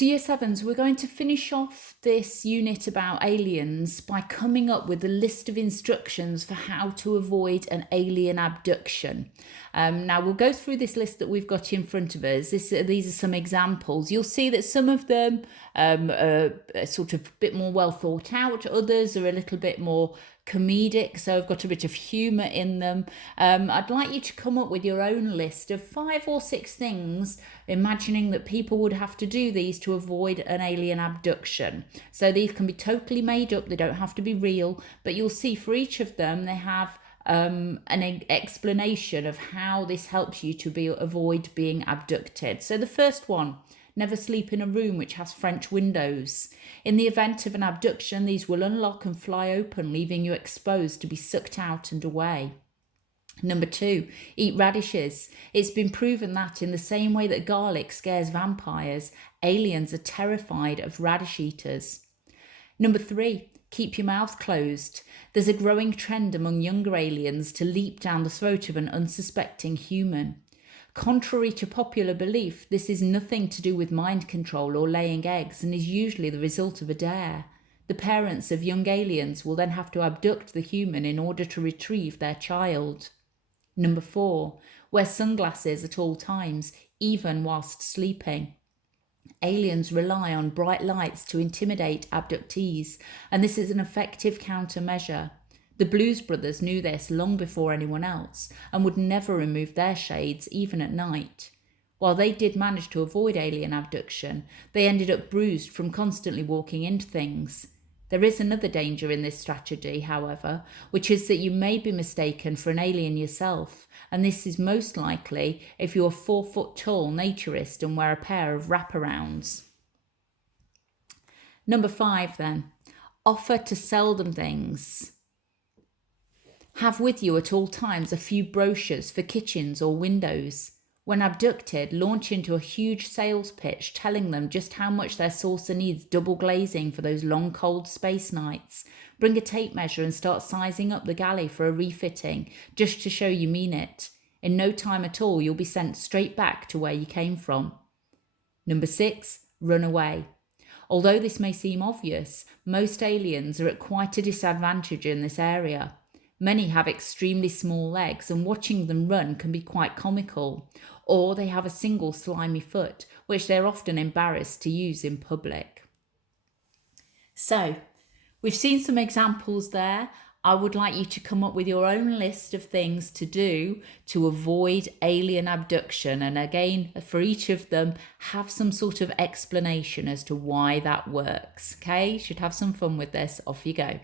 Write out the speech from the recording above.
So Year 7s, we're going to finish off this unit about aliens by coming up with a list of instructions for how to avoid an alien abduction. Now we'll go through this list that we've got in front of us. These are some examples. You'll see that some of them are sort of a bit more well thought out. Others are a little bit more comedic, so I've got a bit of humour in them. I'd like you to come up with your own list of 5 or 6 things, imagining that people would have to do these to avoid an alien abduction. So these can be totally made up, they don't have to be real, but you'll see for each of them they have an explanation of how this helps you to avoid being abducted. So the first one: never sleep in a room which has French windows. In the event of an abduction, these will unlock and fly open, leaving you exposed to be sucked out and away. Number 2, eat radishes. It's been proven that in the same way that garlic scares vampires, aliens are terrified of radish eaters. Number 3, keep your mouth closed. There's a growing trend among younger aliens to leap down the throat of an unsuspecting human. Contrary to popular belief, this is nothing to do with mind control or laying eggs and is usually the result of a dare. The parents of young aliens will then have to abduct the human in order to retrieve their child. Number 4, wear sunglasses at all times, even whilst sleeping. Aliens rely on bright lights to intimidate abductees, and this is an effective countermeasure. The Blues Brothers knew this long before anyone else and would never remove their shades, even at night. While they did manage to avoid alien abduction, they ended up bruised from constantly walking into things. There is another danger in this strategy, however, which is that you may be mistaken for an alien yourself, and this is most likely if you're a 4-foot-tall naturist and wear a pair of wraparounds. Number 5 then, offer to sell them things. Have with you at all times a few brochures for kitchens or windows. When abducted, launch into a huge sales pitch telling them just how much their saucer needs double glazing for those long cold space nights. Bring a tape measure and start sizing up the galley for a refitting, just to show you mean it. In no time at all, you'll be sent straight back to where you came from. Number 6, run away. Although this may seem obvious, most aliens are at quite a disadvantage in this area. Many have extremely small legs, and watching them run can be quite comical, or they have a single slimy foot, which they're often embarrassed to use in public. So, we've seen some examples there. I would like you to come up with your own list of things to do to avoid alien abduction, and again, for each of them, have some sort of explanation as to why that works. Okay, you should have some fun with this. Off you go.